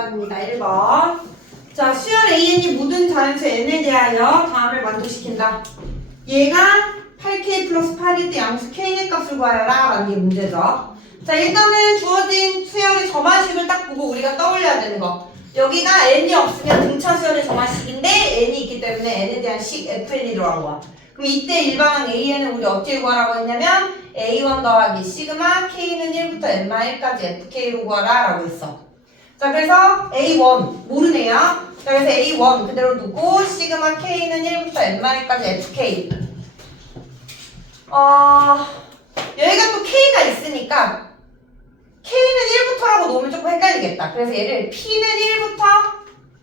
정답입니다. 1번. 자, 수열 AN이 모든 자연수 N에 대하여 다음을 만족시킨다. 얘가 8K 플러스 8일 때 양수 K의 값을 구하여라 라는 게 문제죠. 자, 일단은 주어진 수열의 점화식을 딱 보고 우리가 떠올려야 되는 거. 여기가 N이 없으면 등차 수열의 점화식인데 N이 있기 때문에 N에 대한 식 FN이 들어간 거야. 그럼 이때 일반항 AN은 우리 어떻게 구하라고 했냐면 A1 더하기 시그마 K는 1부터 N-1까지 FK로 구하라 라고 했어. 자, 그래서 A1 모르네요. 자, 그래서 A1 그대로 두고 시그마 K는 1부터 N-1까지 FK. 어, 여기가 또 K가 있으니까 K는 1부터라고 놓으면 조금 헷갈리겠다. 그래서 얘를 P는 1부터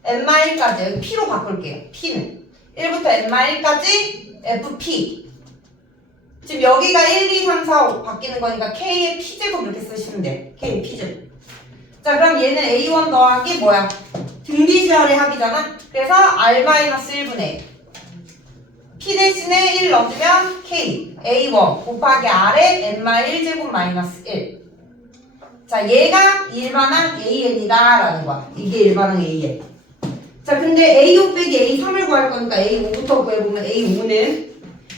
N-1까지 여기 P로 바꿀게요. P는 1부터 N-1까지 FP. 지금 여기가 1, 2, 3, 4, 5 바뀌는 거니까 K의 P제곱 이렇게 쓰시면 돼. K의 P제곱. 자, 그럼 얘는 A1 더하기 뭐야? 등비수열의 합이잖아? 그래서 R-1분의 P 대신에 1 넣어주면 K, A1 곱하기 R의 N-1제곱 마이너스 1. 자, 얘가 일반항 AN이다 라는 거야. 이게 일반항 AN. 자, 근데 A5 빼기 A3을 구할 거니까 A5부터 구해보면 A5는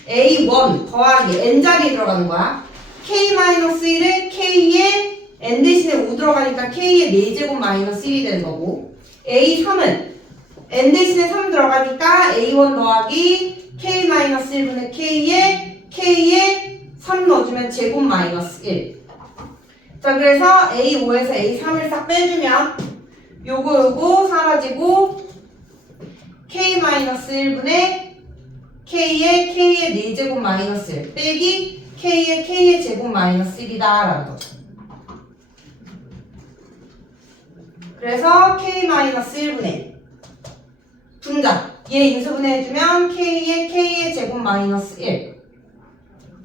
A1 더하기 N자리에 들어가는 거야. K-1에 K에 N 대신에 5 들어가니까 K의 4제곱 마이너스 1이 되는 거고 A3은 N 대신에 3 들어가니까 A1 더하기 K-1분의 K에 K에 3 넣어주면 제곱 마이너스 1. 자, 그래서 A5에서 A3을 싹 빼주면 요거 요거 사라지고 K-1분의 K의 K의 4제곱 마이너스 1 빼기 K의 K의 제곱 마이너스 1이다 라는 거죠. 그래서 K-1분의 분자 얘 인수분해 해주면 K의 K의 제곱 마이너스 1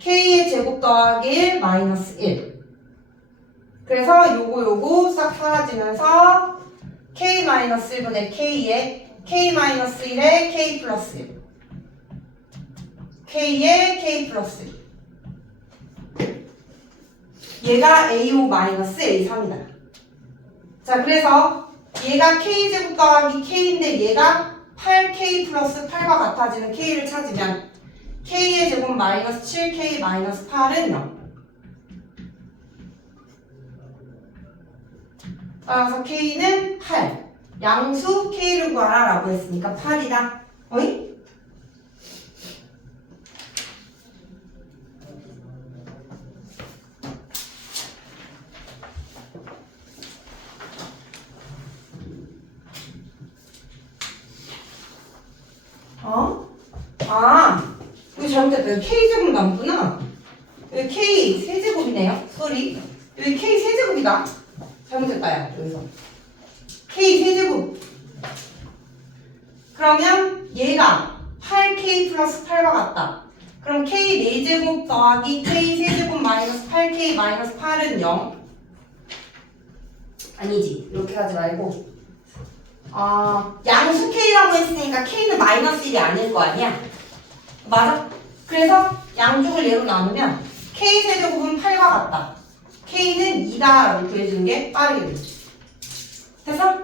K의 제곱 더하기 1 마이너스 1 그래서 요거 요거 싹 사라지면서 K-1분의 K의 K-1의 K 플러스 1 K의 K 플러스 1 얘가 A5 마이너스 A3이다 자 그래서 얘가 K제곱 더하기 K인데 얘가 8K 플러스 8과 같아지는 K를 찾으면 K의 제곱 마이너스 7K 마이너스 8은 0 따라서 K는 8 양수 K를 구하라 라고 했으니까 8이다. 어이? 어? 아, 이거 잘못됐다. K제곱 남구나. 여기 K 세제곱이네요. 쏘리. 여기 K 세제곱이다. 잘못했다, 야, 여기서. K 세제곱. 그러면 얘가 8K 플러스 8과 같다. 그럼 K 4제곱 더하기 K 세제곱 마이너스 8K 마이너스 8은 0. 아니지. 이렇게 하지 말고. 아, 양수 K라고 했으니까 K는 마이너스 1이 아닐 거 아니야? 맞아? 그래서 양쪽을 얘로 나누면 K 세제곱은 8과 같다. K는 2다라고 구해주는 게 빠르게. 됐어?